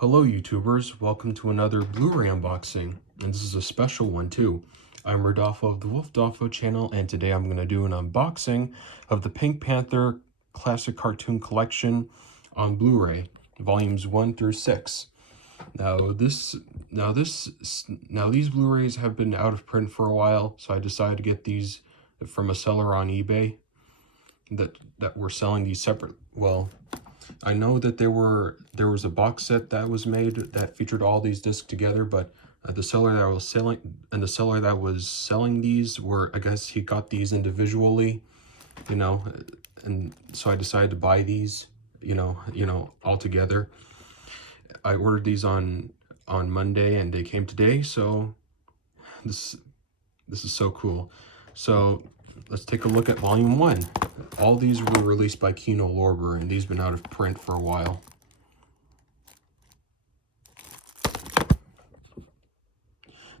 Hello YouTubers, welcome to another Blu-ray unboxing, and this is a special one too. I'm Rodolfo of the Wolf-dolfo channel, and today I'm going to do an unboxing of the Pink Panther Classic Cartoon Collection on Blu-ray, volumes 1 through 6. Now these Blu-rays have been out of print for a while, so I decided to get these from a seller on eBay that were selling these separate. Well, I know that there was a box set that was made that featured all these discs together, but the seller that was selling these I guess he got these individually, and so I decided to buy these, all together. I ordered these on Monday and they came today, so this is so cool. So let's take a look at volume 1. All these were released by Kino Lorber, and these have been out of print for a while.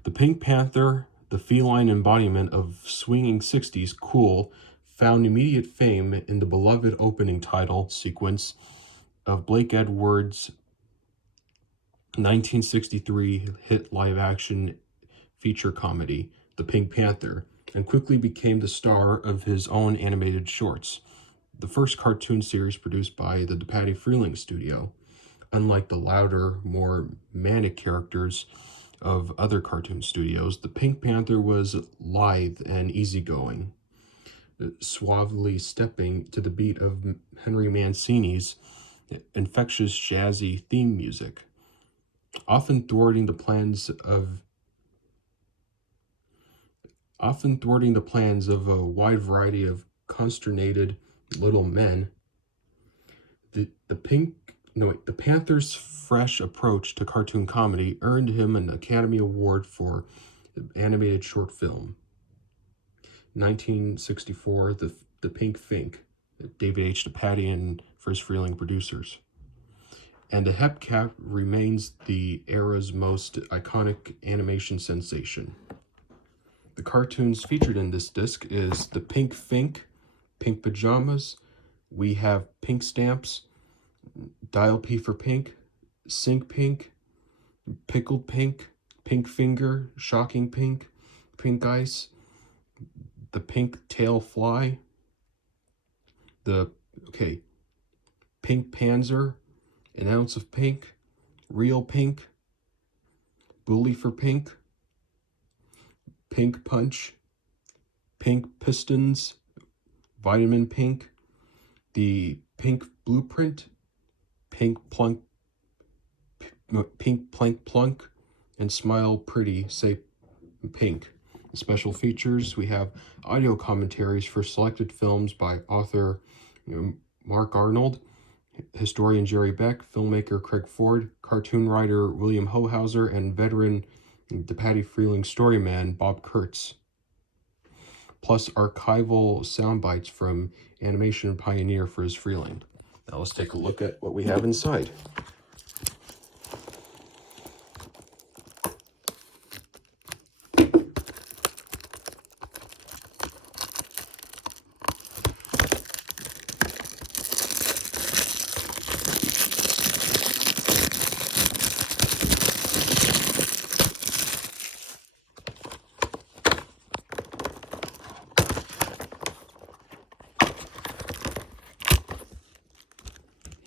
The Pink Panther, the feline embodiment of swinging 60s cool, found immediate fame in the beloved opening title sequence of Blake Edwards' 1963 hit live-action feature comedy, The Pink Panther, and quickly became the star of his own animated shorts, the first cartoon series produced by the Patty Freeling studio. Unlike the louder, more manic characters of other cartoon studios, the Pink Panther was lithe and easygoing, suavely stepping to the beat of Henry Mancini's infectious jazzy theme music, often thwarting the plans of a wide variety of consternated little men. The Panther's fresh approach to cartoon comedy earned him an Academy Award for animated short film. 1964, The Pink Fink, David H. DePatie and Friz Freeling producers. And the Hepcat remains the era's most iconic animation sensation. The cartoons featured in this disc is the Pink Fink, Pink Pajamas, We Have Pink Stamps, Dial P for Pink, Sync Pink, Pickled Pink, Pink Finger, Shocking Pink, Pink Ice, the Pink Tail Fly, Pink Panzer, An Ounce of Pink, Real Pink, Bully for Pink, Pink Punch, Pink Pistons, Vitamin Pink, The Pink Blueprint, Pink Plank Plunk, and Smile Pretty, Say Pink. Special features, we have audio commentaries for selected films by author Mark Arnold, historian Jerry Beck, filmmaker Craig Ford, cartoon writer William Hohauser, and veteran Patty Freeling storyman Bob Kurtz, plus archival sound bites from animation pioneer Friz Freeling. Now let's take a look at what we have inside.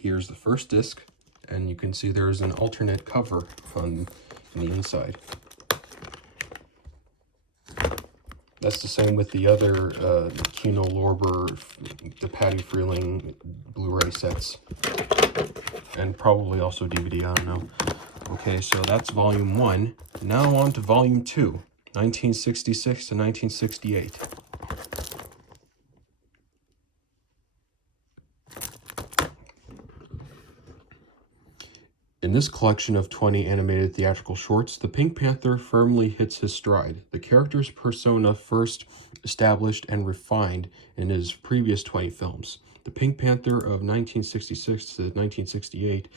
Here's the first disc, and you can see there's an alternate cover on the inside. That's the same with the other Kino Lorber, the Patty Freeling Blu-ray sets, and probably also DVD, I don't know. Okay, so that's volume 1. Now on to volume 2, 1966 to 1968. In this collection of 20 animated theatrical shorts, the Pink Panther firmly hits his stride. The character's persona first established and refined in his previous 20 films. The Pink Panther of 1966 to 1968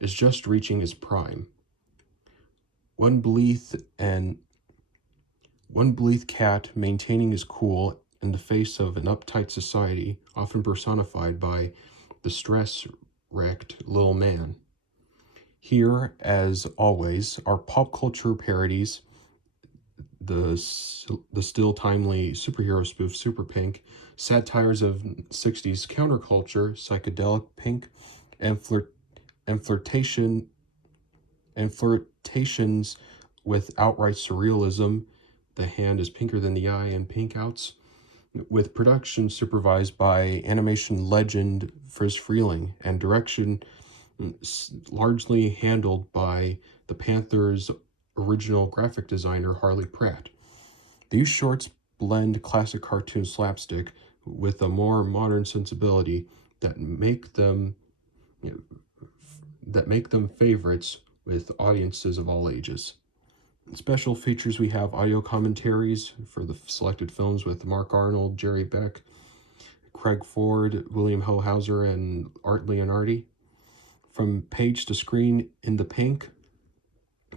is just reaching his prime. One blithe cat maintaining his cool in the face of an uptight society, often personified by the stress-wrecked little man. Here, as always, are pop culture parodies, the still timely superhero spoof Super Pink, satires of 60s counterculture, psychedelic Pink, and flirtation and flirtations with outright surrealism. The hand is pinker than the eye, and Pink Outs, with production supervised by animation legend Friz Freleng and direction largely handled by the Panther's original graphic designer Harley Pratt. These shorts blend classic cartoon slapstick with a more modern sensibility that make them favorites with audiences of all ages. Special features, we have audio commentaries for the selected films with Mark Arnold, Jerry Beck, Craig Ford, William Hohauser, and Art Leonardi. From page to screen in the Pink.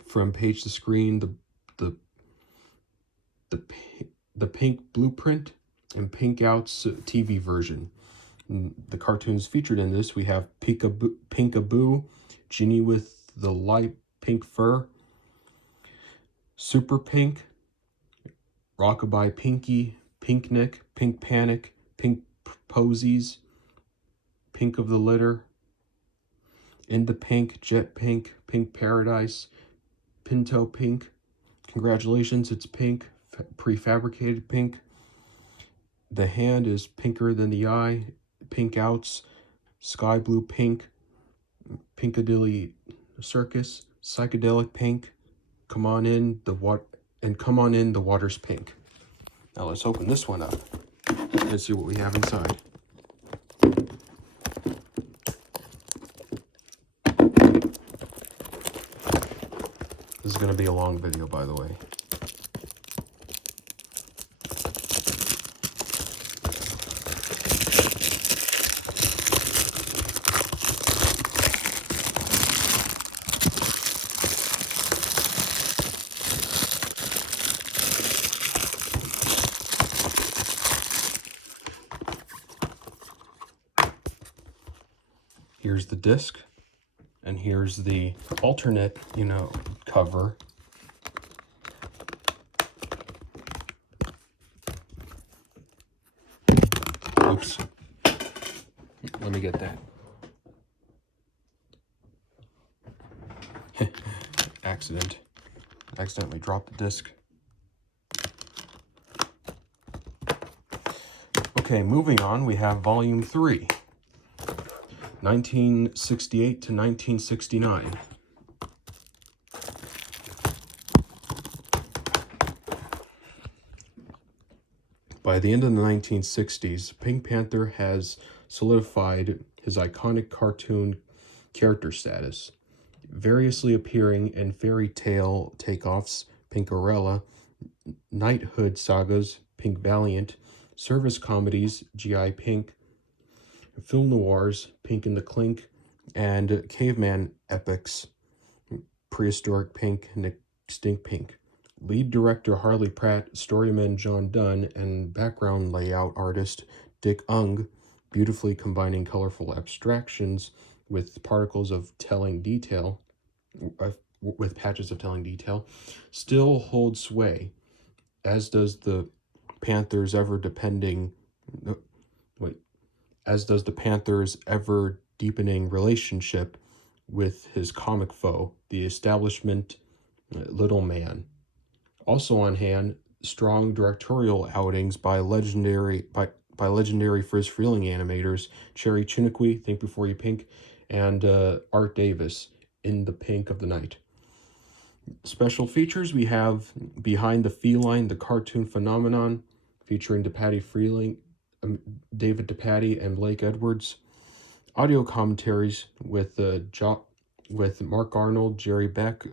From page to screen, the Pink Blueprint and Pink Out's TV version. The cartoons featured in this, we have Pinkaboo, Ginny with the light pink fur, Super Pink, Rockabye Pinky, Pink Nick, Pink Panic, Pink Posies, Pink of the Litter, In the Pink, Jet Pink, Pink Paradise, Pinto Pink, Congratulations, It's Pink, Prefabricated Pink, The Hand is Pinker Than the Eye, Pink Outs, Sky Blue Pink, Pinkadilly Circus, Psychedelic Pink, Come On In, the Water's Pink. Now let's open this one up and see what we have inside. This is going to be a long video, by the way. Here's the disc, and here's the alternate, cover. Oops. Let me get that. Accidentally dropped the disc. Okay, moving on, we have Volume 3. 1968 to 1969. By the end of the 1960s, Pink Panther has solidified his iconic cartoon character status, variously appearing in fairy tale takeoffs, Pinkerella, knighthood sagas, Pink Valiant, service comedies, G.I. Pink, film noirs, Pink and the Clink, and caveman epics, Prehistoric Pink and Extinct Pink. Lead director Harley Pratt, storyman John Dunn, and background layout artist Dick Ung, beautifully combining colorful abstractions with particles of telling detail, with patches of telling detail, still hold sway, as does the Panther's ever deepening relationship with his comic foe, the establishment Little Man. Also on hand, strong directorial outings by legendary Friz Freleng animators Cherry Chiniquy, Think Before You Pink, and Art Davis in The Pink of the Night. Special features, we have Behind the Feline, the cartoon phenomenon, featuring David DePatie and Blake Edwards. Audio commentaries with Mark Arnold, Jerry Beck,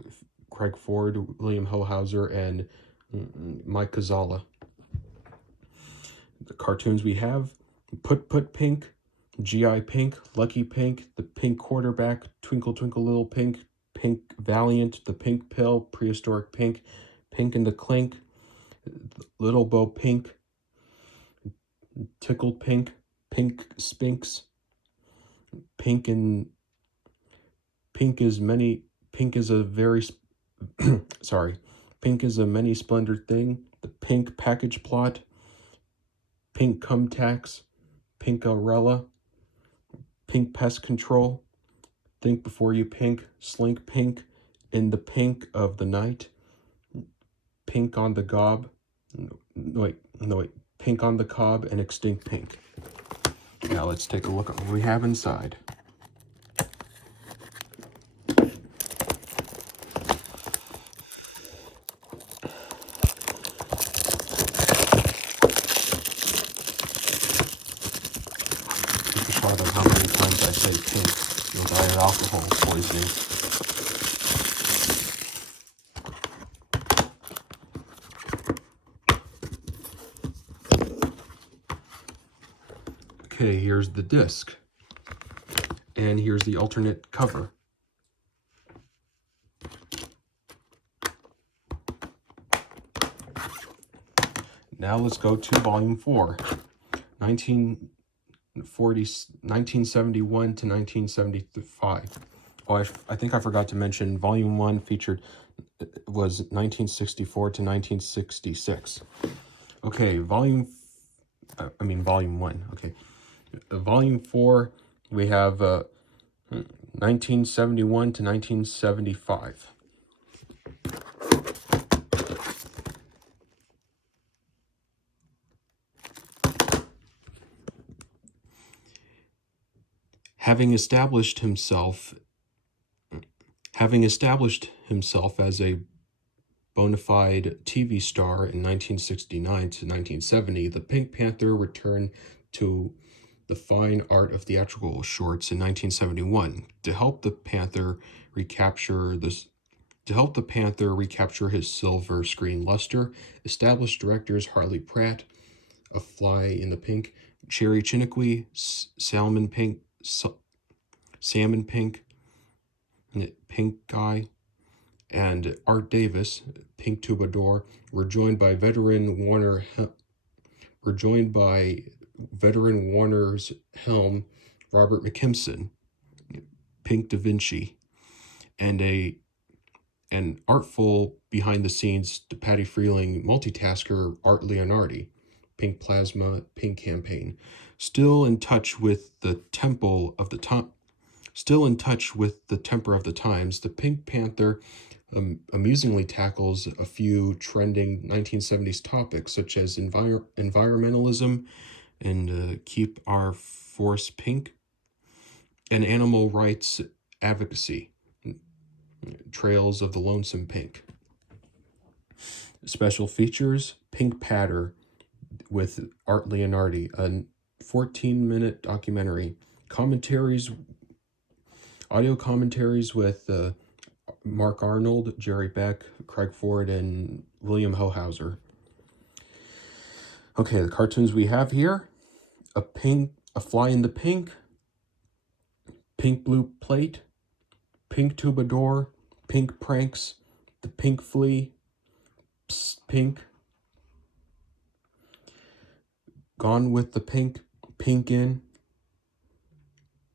Craig Ford, William Hohauser, and Mike Kazala. The cartoons we have: Put Pink, G.I. Pink, Lucky Pink, The Pink Quarterback, Twinkle Twinkle Little Pink, Pink Valiant, The Pink Pill, Prehistoric Pink, Pink and the Clink, Little Bo Pink, Tickled Pink, Pink Spinks, Pink and Pink is many. Pink is a very. Sorry. Pink is a many splendored thing. The pink package plot. Pink cum tax. Pink umbrella. Pink pest control. Think before you pink. Slink pink. In the pink of the night. Pink on the gob. No, wait. Pink on the cob and extinct pink. Now let's take a look at what we have inside. Keep a shot of how many times I say pink. You'll die of alcohol poisoning. Okay, here's the disc. And here's the alternate cover. Now let's go to Volume 4, 1971 to 1975. Oh, I think I forgot to mention Volume 1 was 1964 to 1966. Okay, Volume 1. Okay, Volume 4, we have 1971 to 1975. Having established himself as a bona fide TV star in 1969 to 1970, the Pink Panther returned to the fine art of theatrical shorts in 1971 to help the Panther recapture his silver screen luster. Established directors Harley Pratt, A Fly in the Pink, Cherry Chiniquy, Salmon Pink, Pink Guy, and Art Davis, Pink Troubadour, were joined by veteran Warner's helm, Robert McKimson, Pink Da Vinci, and an artful behind-the-scenes Patty Freeling multitasker, Art Leonardi, Pink Plasma, Pink Campaign. Still in touch with the temper of the times, the Pink Panther amusingly tackles a few trending 1970s topics such as environmentalism and Keep Our Force Pink, and animal rights advocacy, Trails of the Lonesome Pink. Special features, Pink Patter with Art Leonardi, a 14-minute documentary, audio commentaries with Mark Arnold, Jerry Beck, Craig Ford, and William Hohauser. Okay, the cartoons we have here: A Fly in the Pink, Pink Blue Plate, Pink Troubadour, Pink Pranks, The Pink Flea, Psst, Pink, Gone with the Pink, Pink In,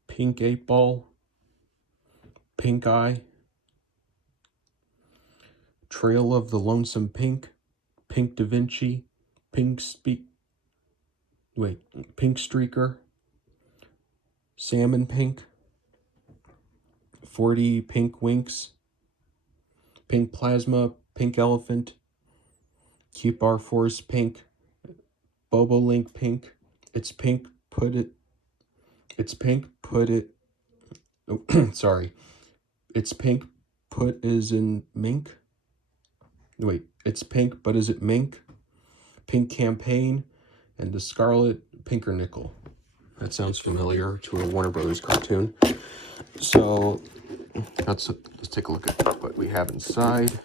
Pink 8 Ball, Pink Eye, Trail of the Lonesome Pink, Pink Da Vinci, Pink Streaker, Salmon Pink, 40 Pink Winks, Pink Plasma, Pink Elephant, Keep Our Force Pink, Bobolink Pink, It's Pink, Put It, It's Pink, Put is in Mink. It's Pink, but is it Mink? Pink Campaign, and the Scarlet Pinkernickel. That sounds familiar to a Warner Brothers cartoon. So let's take a look at what we have inside.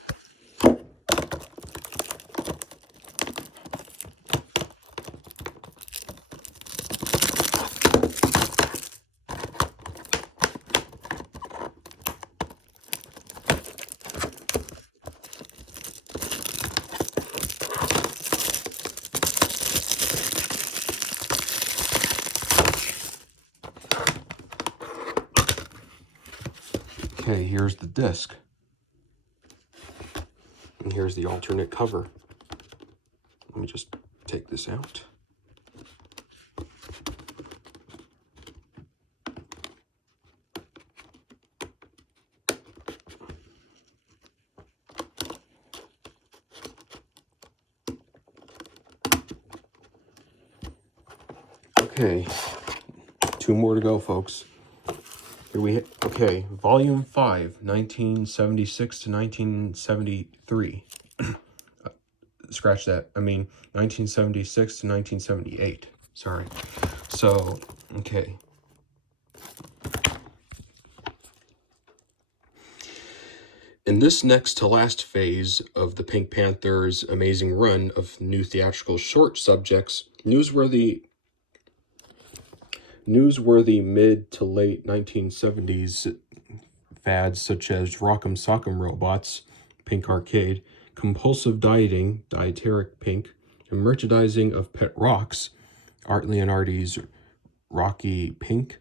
Okay, here's the disc. And here's the alternate cover. Let me just take this out. Okay, 2 more to go, folks. Here we okay, Volume 5, 1976 to 1973. Scratch that. I mean, 1976 to 1978. Sorry. So, okay. In this next to last phase of the Pink Panther's amazing run of new theatrical short subjects, newsworthy mid to late 1970s fads such as Rock'em Sock'em Robots, Pink Arcade, compulsive dieting, Dieteric Pink, and merchandising of pet rocks, Art Leonardi's Rocky Pink,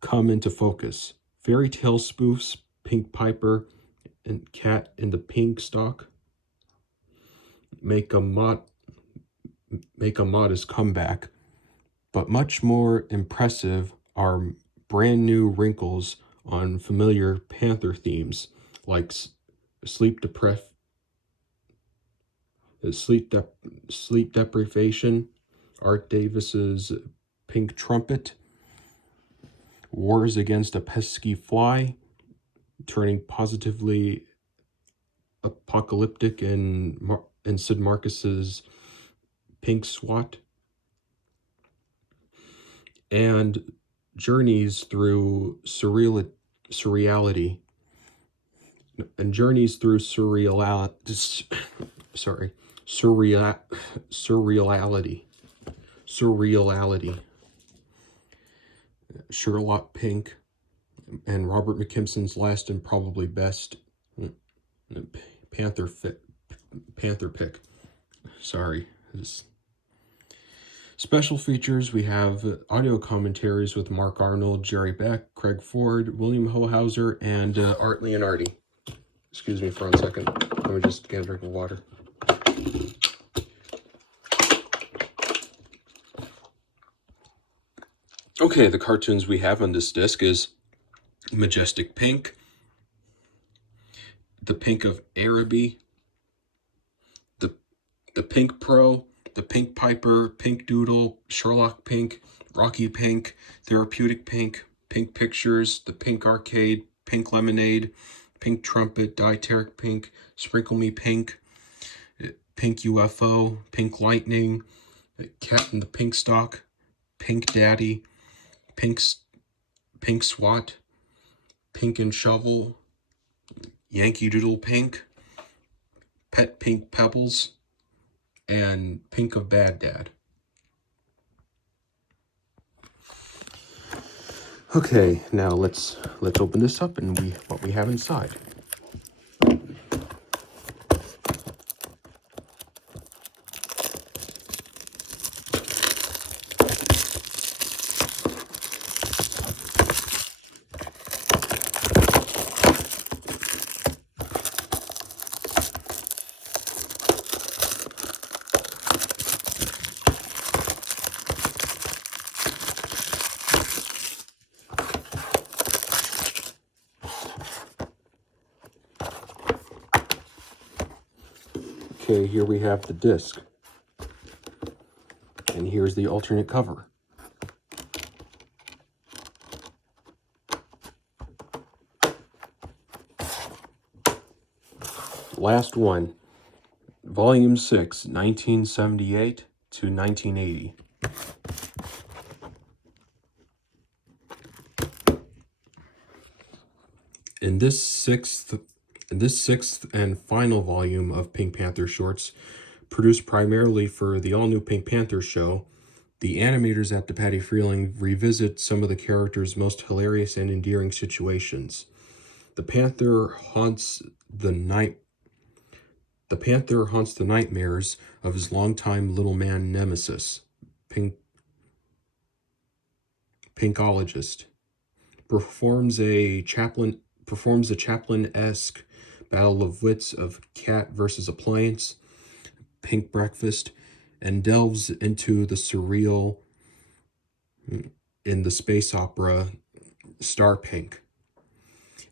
come into focus. Fairy tale spoofs, Pink Piper and Cat in the Pink Stock, make a modest comeback, but much more impressive are brand new wrinkles on familiar Panther themes like sleep deprivation, Art Davis's Pink Trumpet, Wars Against a Pesky Fly, turning positively apocalyptic in Sid Marcus's Pink SWAT, and journeys through surreality, surreality. Sherlock Pink and Robert McKimson's last and probably best Panther pick. Sorry. Special features, we have audio commentaries with Mark Arnold, Jerry Beck, Craig Ford, William Hohauser, and Art Leonardi. Excuse me for 1 second. Let me just get a drink of water. Okay, the cartoons we have on this disc is Majestic Pink, the Pink of Araby, the Pink Pro, the Pink Piper, Pink Doodle, Sherlock Pink, Rocky Pink, Therapeutic Pink, Pink Pictures, the Pink Arcade, Pink Lemonade, Pink Trumpet, Dieteric Pink, Sprinkle Me Pink, Pink UFO, Pink Lightning, Cat in the Pink Stock, Pink Daddy, Pink SWAT, Pink and Shovel, Yankee Doodle Pink, Pet Pink Pebbles, and Pink of Bad Dad. Okay, now let's open this up and what we have inside. Okay, here we have the disc. And here's the alternate cover. Last one. Volume 6, 1978 to 1980. In this sixth and final volume of Pink Panther shorts, produced primarily for the all-new Pink Panther show, the animators at the Patty Freeling revisit some of the characters' most hilarious and endearing situations. The Panther haunts the nightmares of his longtime little man nemesis, Pinkologist, performs a chaplain-esque battle of wits of cat versus appliance, Pink Breakfast, and delves into the surreal in the space opera Star Pink,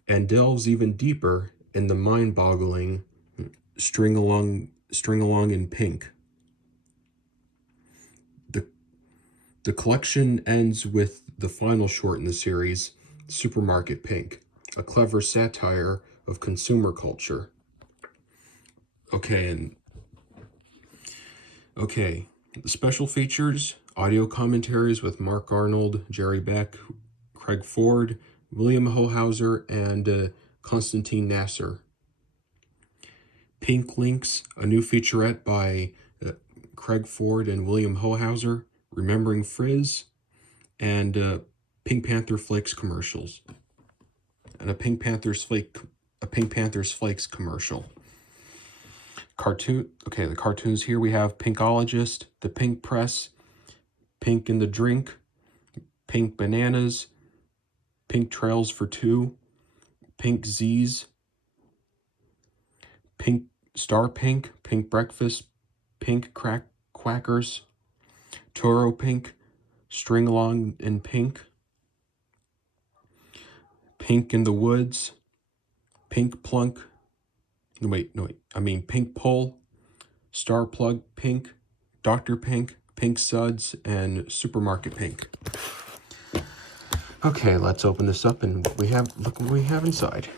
and delves even deeper in the mind-boggling String Along in Pink. The collection ends with the final short in the series, Supermarket Pink, a clever satire of consumer culture. Okay, the special features, audio commentaries with Mark Arnold, Jerry Beck, Craig Ford, William Hohauser, and Konstantin Nasser. Pink Links, a new featurette by Craig Ford and William Hohauser, Remembering Frizz, and Pink Panther Flakes commercials, and a Pink Panthers Flakes commercial. The cartoons here we have Pinkologist, The Pink Press, Pink in the Drink, Pink Bananas, Pink Trails for Two, Pink Z's, Pink Star Pink, Pink Breakfast, Pink Quackers, Toro Pink, String Along in Pink, Pink in the Woods, Pink Plunk, Pink Pull, Star Plug Pink, Dr. Pink, Pink Suds, and Supermarket Pink. Okay, let's open this up and look what we have inside.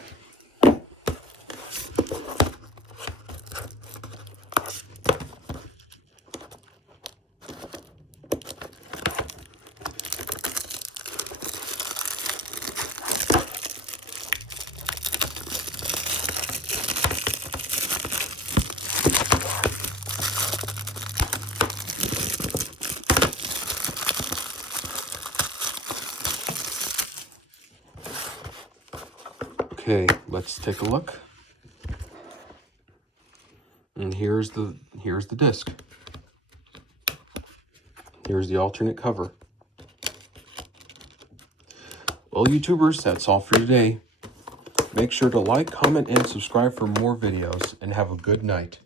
Okay, let's take a look. And here's the disc. Here's the alternate cover. Well, YouTubers, that's all for today. Make sure to like, comment, and subscribe for more videos, and have a good night.